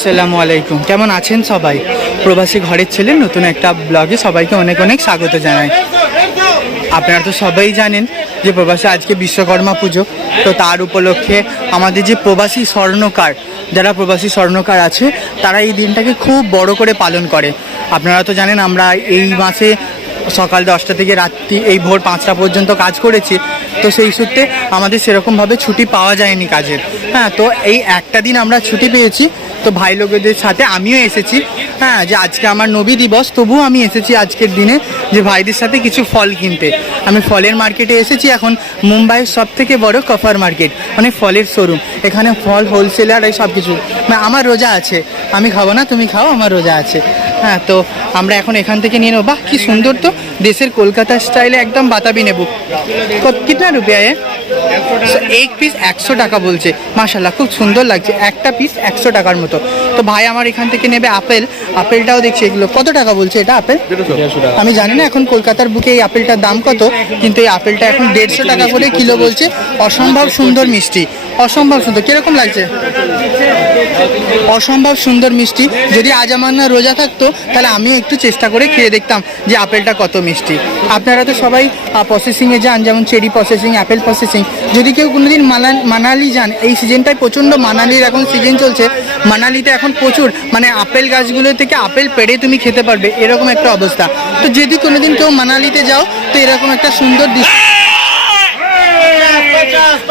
আসসালামু আলাইকুম, কেমন আছেন সবাই? প্রবাসী ঘরের ছেলে নতুন একটা ব্লগে সবাইকে অনেক অনেক স্বাগত জানাই। আপনারা তো সবাই জানেন যে প্রবাসী আজকে বিশ্বকর্মা পুজো, তো তার উপলক্ষে আমাদের যে প্রবাসী স্বর্ণকার, যারা প্রবাসী স্বর্ণকার আছে তারা এই দিনটাকে খুব বড় করে পালন করে। আপনারা তো জানেন আমরা এই মাসে সকাল 10টা থেকে রাত্রি এই ভোর 5টা পর্যন্ত কাজ করেছি, তো সেই সূত্রে আমাদের সেরকমভাবে ছুটি পাওয়া যায়নি কাজের। হ্যাঁ, তো এই একটা দিন আমরা ছুটি পেয়েছি, তো ভাই লোকেদের সাথে আমিও এসেছি। হ্যাঁ, যে আজকে আমার নবী দিবস, তবুও আমি এসেছি আজকের দিনে যে ভাইদের সাথে কিছু ফল কিনতে। আমি ফলের মার্কেটে এসেছি এখন, মুম্বাইয়ের সব থেকে বড় কফার মার্কেট, মানে ফলের শোরুম। এখানে ফল হোলসেলার এই সব কিছু। আমার রোজা আছে, আমি খাবো না, তুমি খাও, আমার রোজা আছে। হ্যাঁ, তো আমরা এখন এখান থেকে নিয়ে নেবো। বাহ, কি সুন্দর, তো দেশের কলকাতা স্টাইলে একদম বাতাবি নেবো। কিতনা রুপিয়া এক পিস 100 টাকা বলছে। মাশাল্লাহ, খুব সুন্দর লাগছে, একটা পিস 100 টাকার মতো। তো ভাই আমার এখান থেকে নেবে আপেল। আপেলটাও দেখছি, এগুলো কত টাকা বলছে এটা আপেল? আমি জানি না এখন কলকাতার বুকে এই আপেলটার দাম কত, কিন্তু এই আপেলটা এখন 150 টাকা করে কিলো বলছে। অসম্ভব সুন্দর মিষ্টি, অসম্ভব সুন্দর। কিরকম লাগছে? অসম্ভব সুন্দর মিষ্টি। যদি আজ আমার না রোজা থাকতো তাহলে আমিও একটু চেষ্টা করে খেয়ে দেখতাম যে আপেলটা কত মিষ্টি। আপনারা তো সবাই প্রসেসিংয়ে যান, যেমন চেরি প্রসেসিং, অ্যাপেল প্রসেসিং। যদি কেউ কোনোদিন মানালি যান, এই সিজনটায় প্রচণ্ড, মানালির এখন সিজন চলছে, মানালিতে এখন প্রচুর মানে আপেল গাছগুলো থেকে আপেল পেড়ে তুমি খেতে পারবে, এরকম একটা অবস্থা। তো যদি কোনোদিন কেউ মানালিতে যাও তো এরকম একটা সুন্দর দৃশ্য।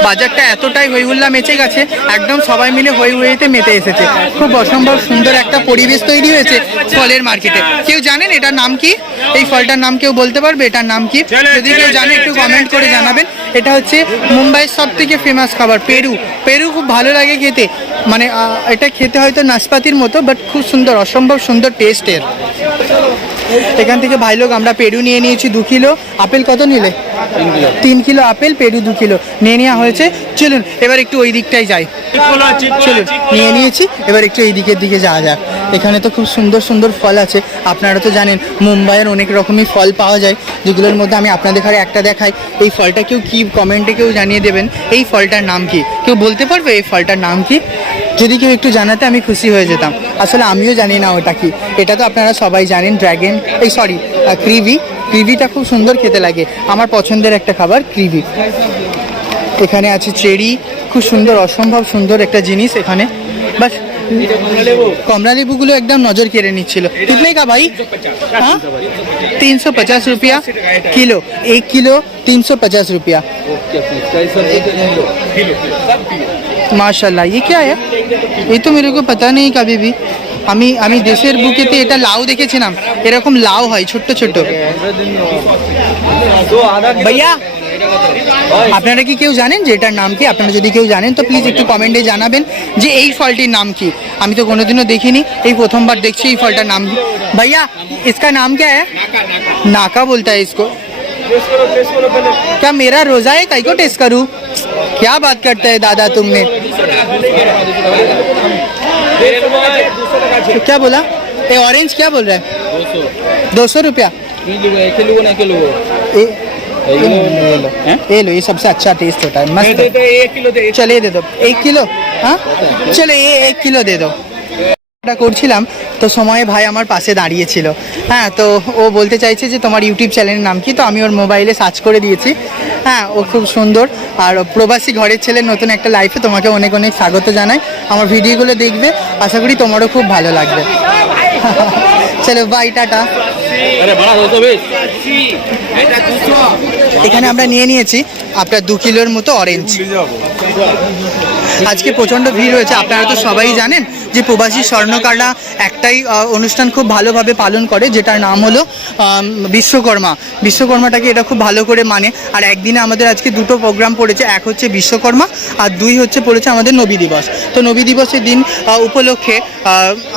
বাজারটা এতটাই হই হুল্লা মেচে গেছে, একদম সবাই মিলে হই হইতে মেতে এসেছে। খুব অসম্ভব সুন্দর একটা পরিবেশ তৈরি হয়েছে ফলের মার্কেটে। কেউ জানেন এটার নাম কি? এই ফলটার নাম কেউ বলতে পারবে এটার নাম কি? যদি কেউ জানে একটু কমেন্ট করে জানাবেন। এটা হচ্ছে মুম্বাইয়ের সব থেকে ফেমাস খাবার পেরু। পেরু খুব ভালো লাগে খেতে, মানে এটা খেতে হয়তো নাশপাতির মতো, বাট খুব সুন্দর, অসম্ভব সুন্দর টেস্টের। এখান থেকে ভাই লোক আমরা পেরু নিয়ে নিয়েছি 2 কিলো। আপেল কত নিলে? 3 কিলো আপেল, পেরু 2 কিলো নিয়ে নেওয়া হয়েছে। চলুন এবার একটু ওই দিকটাই যাই। চলুন, নিয়ে নিয়েছি, এবার একটু এই দিকের দিকে যাওয়া যাক। এখানে তো খুব সুন্দর সুন্দর ফল আছে। আপনারা তো জানেন মুম্বাইয়ের অনেক রকমই ফল পাওয়া যায়, যেগুলোর মধ্যে আমি আপনাদের ঘরে একটা দেখাই। এই ফলটা কেউ কি কমেন্টে কেউ জানিয়ে দেবেন এই ফলটার নাম কি? কেউ বলতে পারবে এই ফলটার নাম কি? যদি কেউ একটু জানাতে আমি খুশি হয়ে যেতাম। আসলে আমিও জানি না ওটা কি। এটা তো আপনারা সবাই জানেন ড্র্যাগন, কিউই। কিউইটা খুব সুন্দর খেতে লাগে, আমার পছন্দের একটা খাবার কিউই। এখানে আছে চেরি, খুব সুন্দর, অসম্ভব সুন্দর একটা জিনিস এখানে। বাস কমলা লেবুগুলো একদম নজর কেড়ে নিচ্ছিল। কিতনে কা ভাই? हाँ 350 रुपया किलो, 1 किलो 350 रुपया। माशाल्लाह, ये क्या है? ये तो मेरे को पता नहीं कभी भी। আমি দেশের বুকেতে এটা লাউ দেখেছিলাম, এরকম লাউ হয় ছোট্ট ছোট্ট। ভাইয়া আপনারা কি কেউ জানেন যে এটার নাম কি? আপনারা যদি কেউ জানেন তো প্লিজ একটু কমেন্টে জানাবেন যে এই ফলটির নাম কি। আমি তো কোনোদিনও দেখিনি, এই প্রথমবার দেখছি এই ফলটার নাম কি। ভাইয়া इसका नाम क्या है? नाका बोलता है इसको। क्या मेरा रोजा है, कई को टेस्ट करूँ? क्या बात करते है दादा तुमने? क्या बोला? ये ऑरेंज क्या बोल रहा है? 200 रुपया। ये लो, ये सबसे अच्छा टेस्ट होता है, मस्त। चलिए दे दो 1 किलो। हाँ चलो, ये 1 किलो दे दो। করছিলাম তো সময়ে ভাই আমার পাশে দাঁড়িয়েছিল। হ্যাঁ, তো ও বলতে চাইছে যে তোমার ইউটিউব চ্যানেলের নাম কি? তো আমি ওর মোবাইলে সার্চ করে দিয়েছি। হ্যাঁ, ও খুব সুন্দর। আর প্রবাসী ঘরের ছেলে নতুন একটা লাইফে তোমাকে অনেক অনেক স্বাগত জানাই। আমার ভিডিওগুলো দেখবে, আশা করি তোমারও খুব ভালো লাগবে। চলো বাই, টাটা। এখানে আমরা নিয়ে নিয়েছি আপনার 2 কিলোর মতো অরেঞ্জ। আজকে প্রচণ্ড ভিড় হয়েছে। আপনারা তো সবাই জানেন যে প্রবাসী স্বর্ণকাররা একটাই অনুষ্ঠান খুব ভালোভাবে পালন করে, যেটার নাম হলো বিশ্বকর্মা। বিশ্বকর্মাটাকে এটা খুব ভালো করে মানে। আর একদিনে আমাদের আজকে 2টো প্রোগ্রাম পড়েছে, এক হচ্ছে বিশ্বকর্মা আর 2 হচ্ছে পড়েছে আমাদের নবী দিবস। তো নবী দিবসের দিন উপলক্ষে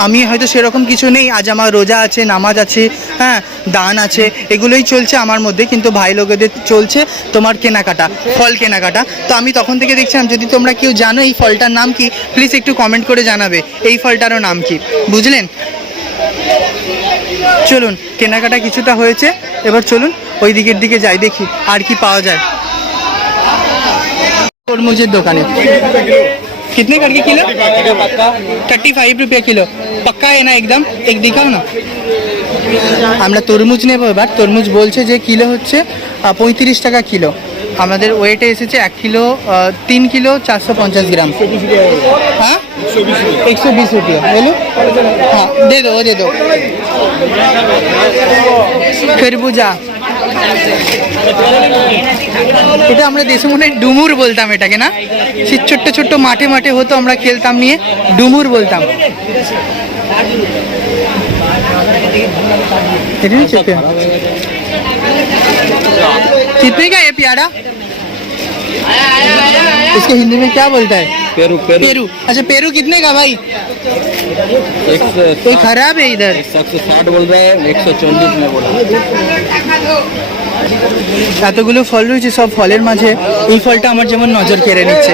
আমি হয়তো সেরকম কিছু নেই, আজ আমার রোজা আছে, নামাজ আছে, হ্যাঁ দান আছে, এগুলোই চলছে আমার মধ্যে। কিন্তু ভাই লোকেদের চলছে তোমার কেনাকাটা, ফল কেনাকাটা। তো আমি তখন থেকে দেখছিলাম, যদি তোমরা কেউ জানো এই ফলটার নাম কি প্লিজ একটু কমেন্ট করে জানাবে এই ফলটারও নাম কি, বুঝলেন? চলুন, কেনাকাটা কিছুটা হয়েছে, এবার চলুন ওই দিকের দিকে যাই, দেখি আর কি পাওয়া যায় তরমুজের দোকানে। कितने करके किलो? पक्का 35 रुपये किलो। पक्का है ना एकदम? एक दिखाओ ना। আমরা তরমুজ নেবো এবার। তরমুজ বলছে যে কিলো হচ্ছে 35 টাকা কিলো। আমাদের ওয়েটে এসেছে 1 কিলো 3 কিলো 450 ग्राम। हाँ 120 रुपये बोलो। हाँ दे दो दे दो। खरबूजा এটা আমরা দেশে মনে হয় ডুমুর বলতাম এটাকে, না? সেই ছোট্ট ছোট্ট মাঠে মাঠে হতো, আমরা খেলতাম নিয়ে, ডুমুর বলতাম। कितने का है प्यारा? इसके हिंदी में क्या बोलता है? Peru Peru. अच्छा पेरू कितने का भाई? कोई खराब है इधर? 160 बोल रहा है, 140 में बोला। এতগুলো ফল রয়েছে, সব ফলের মাঝে এই ফলটা আমার যেমন নজর কেড়ে নিচ্ছে।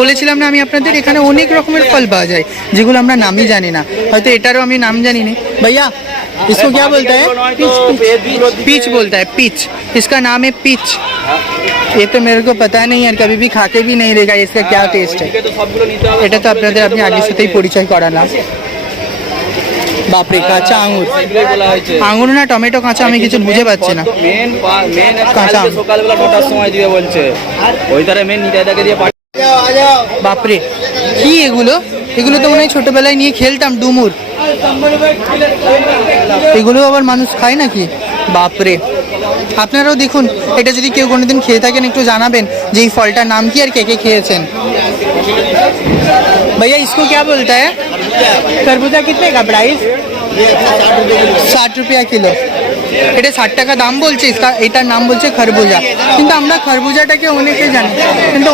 বলেছিলাম না আমি আপনাদের, এখানে অনেক রকমের ফল পাওয়া যায় যেগুলো আমরা নামই জানি না। হয়তো এটারও আমি নাম জানি না। भैया इसको क्या बोलता है? पीच बोलता है, पीच। इसका नाम है पीच। ये तो मेरे को पता नहीं है, कभी भी खा के भी नहीं देखा इसका क्या टेस्ट है। এটা তো আপনাদের আমি আগের সাথেই পরিচয় করালাম। বাপরে কাঁচা আঙুর, আঙুর না টমেটো কাঁচা, আমি কিছু বুঝে পাচ্ছি না। কাঁচা সকালবেলা 9টার সময় দিবে বলছে, ওই তারে মেন নিতাইদাকে দিয়ে বাপরে কি এগুলো? এগুলো তো মনে হয় ছোটবেলায় নিয়ে খেলতাম, ডুমুর। এগুলো আবার মানুষ খায় নাকি? বাপরে, আপনারাও দেখুন, এটা যদি কেউ কোনোদিন খেয়ে থাকেন একটু জানাবেন যে এই ফলটার নাম কি আর কে কে খেয়েছেন। भैया इसको क्या बोलता है? तरबूजा कितने का प्राइस? 60 रुपया किलो। এটা 60 টাকা দাম বলছে। এটার নাম বলছে খরবুজা। কিন্তু আমরা খরবুজাটাকে অনেকে জানি, কিন্তু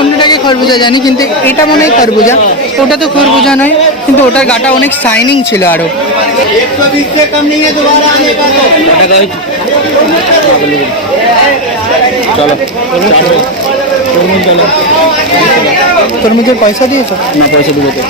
অন্যটাকে খরবুজা জানি, কিন্তু এটা মনে হয় খরবুজা। ওটা তো খরবুজা নয়, কিন্তু ওটার গাটা অনেক শাইনিং ছিল আরো। 120 से कम नहीं है, दोबारा आने का চলো তরমুজের পয়সা দিয়েছো? না, পয়সা দিবে তো।